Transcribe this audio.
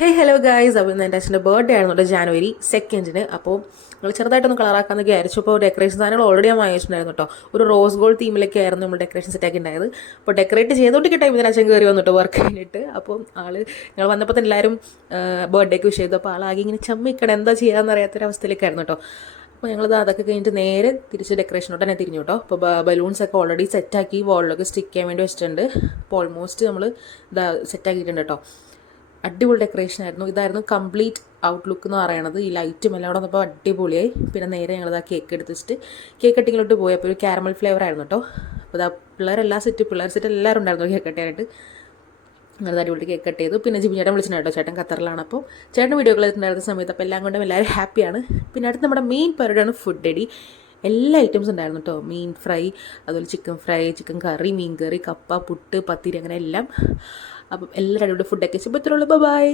Hello guys. അപ്പോൾ ഇന്ന് എൻ്റെ അച്ഛൻ്റെ ബർത്ത്ഡേ ആയിരുന്നു ജാനുവരി 2 അപ്പോൾ നമ്മൾ ചെറുതായിട്ടൊന്ന് കളറാക്കാമെന്ന് വിചാരിച്ചു. അപ്പോൾ ഡെക്കറേഷൻ സാധനങ്ങൾ ഓൾറെഡി ഞാൻ വാങ്ങിച്ചിട്ടുണ്ടായിരുന്നു കേട്ടോ. ഒരു റോസ് ഗോൾഡ് തീമിലൊക്കെ ആയിരുന്നു നമ്മൾ ഡെക്കറേഷൻ സെറ്റാക്കി ഉണ്ടായത്. അപ്പോൾ ഡെക്കറേറ്റ് ചെയ്തോണ്ടിരിക്കുന്ന ടൈമിൽ അച്ഛൻ കയറി വന്നിട്ട് വർക്ക് കഴിഞ്ഞിട്ട്. അപ്പോൾ ഞങ്ങൾ വന്നപ്പോൾ തന്നെ എല്ലാവരും ബർത്ത്ഡേക്ക് വിഷ് ചെയ്തു. അപ്പോൾ ആളാകെ ഇങ്ങനെ ചമ്മിക്കണം എന്താ ചെയ്യാമെന്ന് അറിയാത്തൊരവസ്ഥയിലേക്കായിരുന്നു കേട്ടോ. അപ്പോൾ ഞങ്ങൾ അതൊക്കെ കഴിഞ്ഞിട്ട് നേരെ തിരിച്ച് ഡെക്കറേഷനോട്ട് തന്നെ തിരിഞ്ഞു കേട്ടോ. അപ്പോൾ ബലൂൺസ് ഒക്കെ ഓൾറെഡി സെറ്റാക്കി വോളിലൊക്കെ സ്റ്റിക്ക് ചെയ്യാൻ വേണ്ടി വെച്ചിട്ടുണ്ട്. അപ്പോൾ ഓൾമോസ്റ്റ് നമ്മൾ സെറ്റാക്കിയിട്ടുണ്ട് കേട്ടോ. അടിപൊളി ഡെക്കറേഷൻ ആയിരുന്നു. ഇതായിരുന്നു കംപ്ലീറ്റ് ഔട്ട്ലുക്ക് എന്ന് പറയണത്. ഈ ലൈറ്റും എല്ലാം കൂടെ വന്നപ്പോൾ അടിപൊളിയായി. പിന്നെ നേരെ ഞങ്ങളിതാ കേക്ക് എടുത്ത് വെച്ചിട്ട് കേക്ക് കട്ടിങ്ങിലോട്ട് പോയി. അപ്പോൾ ഒരു കാരമൽ ഫ്ലേവർ ആയിരുന്നു കേട്ടോ. അപ്പോൾ ഇതാ പിള്ളേർ സെറ്റ് എല്ലാവരും ഉണ്ടായിരുന്നു കേക്ക് കട്ടിയായിട്ട്. അങ്ങനെ അടിപൊളി കേക്ക് കട്ട് ചെയ്തു. പിന്നെ ജിബി ചേട്ടൻ വിളിച്ചിട്ടുണ്ടോ, ചേട്ടൻ ഖത്തറിലാണ്. അപ്പോൾ ചേട്ടൻ വീഡിയോ കളഞ്ഞിട്ടുണ്ടായിരുന്ന സമയത്ത് അപ്പോൾ എല്ലാം കൊണ്ടും എല്ലാവരും ഹാപ്പിയാണ്. പിന്നെ അടുത്ത് നമ്മുടെ മെയിൻ പരിപാടിയാണ് ഫുഡ് അടി. എല്ലാ ഐറ്റംസും ഉണ്ടായിരുന്നു കേട്ടോ. മീൻ ഫ്രൈ, അതുപോലെ ചിക്കൻ ഫ്രൈ, ചിക്കൻ കറി, മീൻ കറി, കപ്പ, പുട്ട്, പത്തിരി, അങ്ങനെ എല്ലാം. അപ്പം എല്ലാവരും അടിപൊളി ഫുഡൊക്കെ വെച്ചപ്പോൾ ഇത്രയുള്ളൂ. ബൈ.